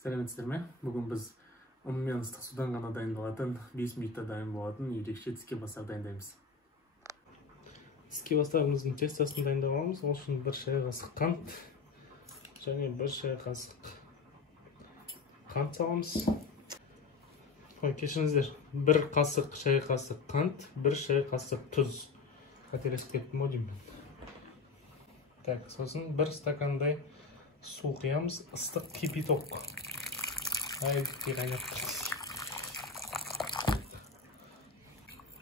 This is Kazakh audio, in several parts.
Сәлеметсіздер ме? Бүгін біз ұн мен ыстық судан ғана дайындалатын 5 минутта дайын болатын ерекше тіске бастар дайындаймыз. Тіске бастарымыздың тестасын дайындап аламыз. Ол үшін 1 шай қасық қант және 1 шай қасық қант саламыз. Кешіріңіздер, 1 қасық шай қасық қант, 1 шай қасық тұз. Қателесіп кеттім ау деймін. Так, сосын 1 стакандай су құямыз, ыстық кипяток.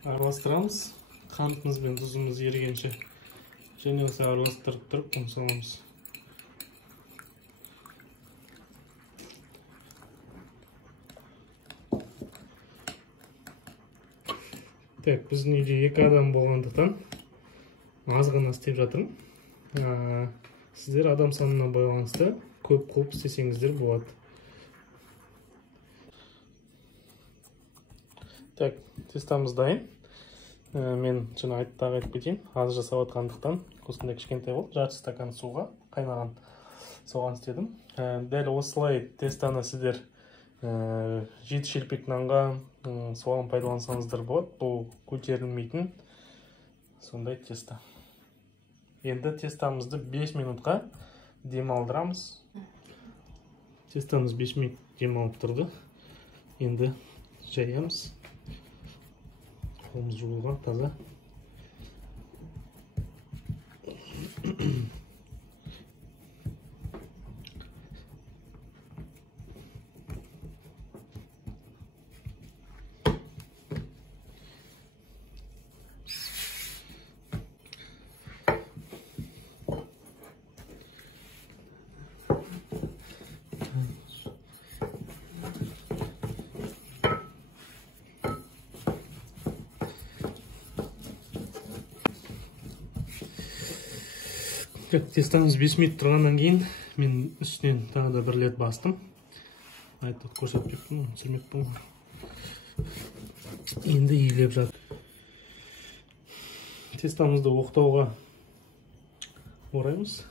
Араластырамыз, қантымыз бен тұзымыз ерігенше. Және осы араластырып тұрып ұн саламыз. Так, біздің үйде 2 адам болғандықтан аз ғана істеп жатырмын. Сіздер адам санына байланысты көп қылып істесеңіздер болады. Так, тестамыз дайын. Мен жаңа айтып кетейін. Аз жасап отқандықтан осындай кішкентай болды. Жарты стакан суға қайнаған соған істедім. Дәл осылай тестаны сіздер 7 шелпек нанға соған пайдалансаңыздар болады. Бұл көтерілмейтін сондай теста. Енді тестамызды 5 минутқа демалдырамыз. Тестамыз 5 минут демалып тұрды. Енді жаямыз. Қолымыз жуылған, таза. Тестамыз 5 минут тұрғаннан кейін мен үстінен тағы да 1 лет бастым. Айтып көрсетпекпін, түсірмекпін. Енді иілеп жатыр. Тестамызды оқтауға ораймыз.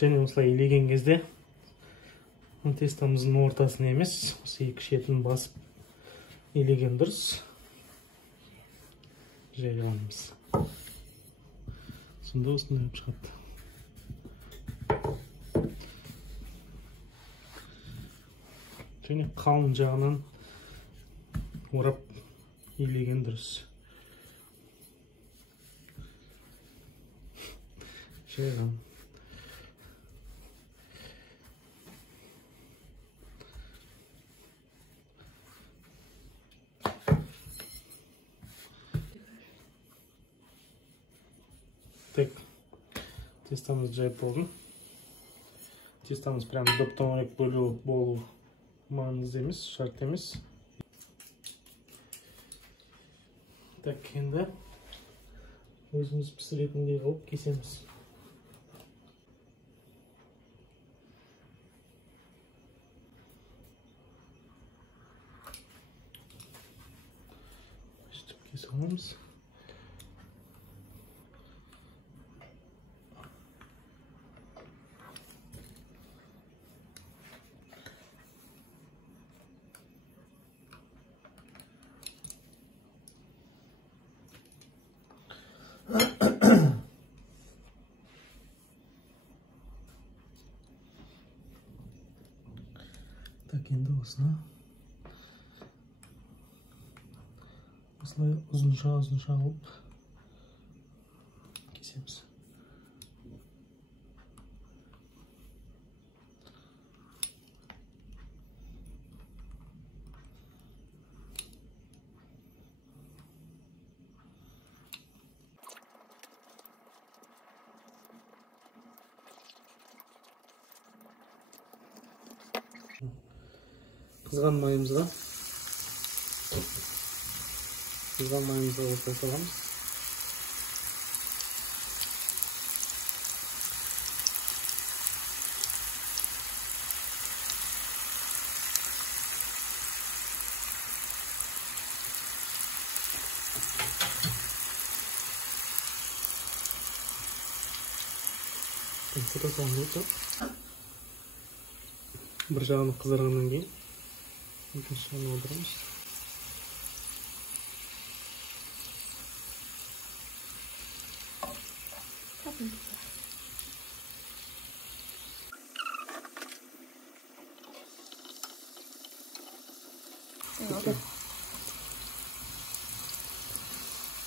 Және осылай иілеген кезде тестамыздың ортасын емес, осы 2 шетін басып иілеген дұрыс. Жайғанымыз. Сонда осындай шығады. Және қалың жағынан орап иілеген дұрыс. Жайған. Так, тестамыз жайып болдым. Тестамыз прям доп-домалек болу маңызды емес, шарт емес. Так, енді өзіміз пісіретіндей қылып кесеміз. Өстіп кесе аламыз. Так, енді осылай ұзынша қылып кесеміз. Қызған майымызға осылай саламыз. Kita sambut tuh. бір жағын қызарғаннан кейін екінші жағын алдырамыз.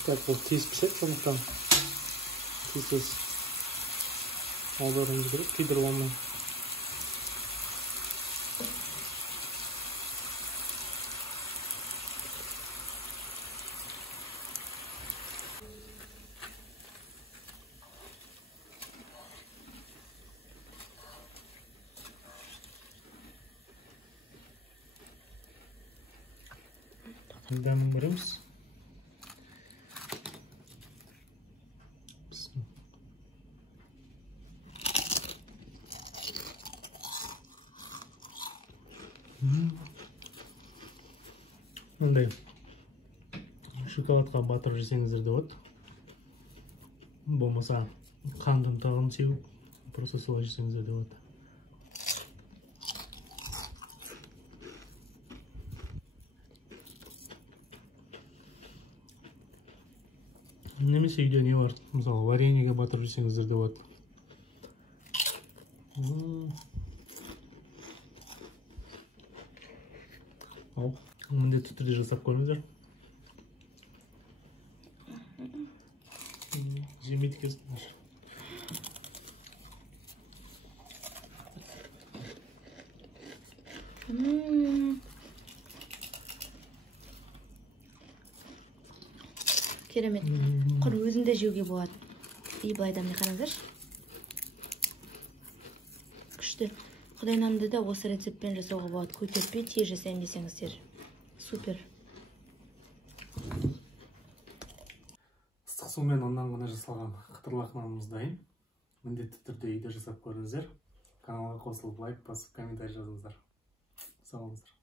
Так, бұл тез пішеді, сондықтан тез аударуымыз керек, күйдіріп алмай. Дәмін көреміз. Мындай шоколадқа батырып жесеңіздер де болады. Болмаса қант ұнтағын сеуіп, просто солай жесеңіздер де болады. Немесе үйде не бар? Мысалы, вареньеге батырып жесеңіздер де болады. Ал, міндетті түрде жасап көріңіздер. Жемейді екенсіңдер. Керемет. Құр өзінде жеуге болады. Былайдан не қараңыздаршы. Күшті. Құдай нанды да осы рецептпен жасауға болады. Көтертпей тез жасайын десеңіздер. Супер. Ыстық сумен оннан ғана жасалған қытырлақ нанымыз дайын. Міндетті түрде үйде жасап көріңіздер. Каналға қосылып, лайк басып, комментарий жазыңыздар. Сау болыңыздар.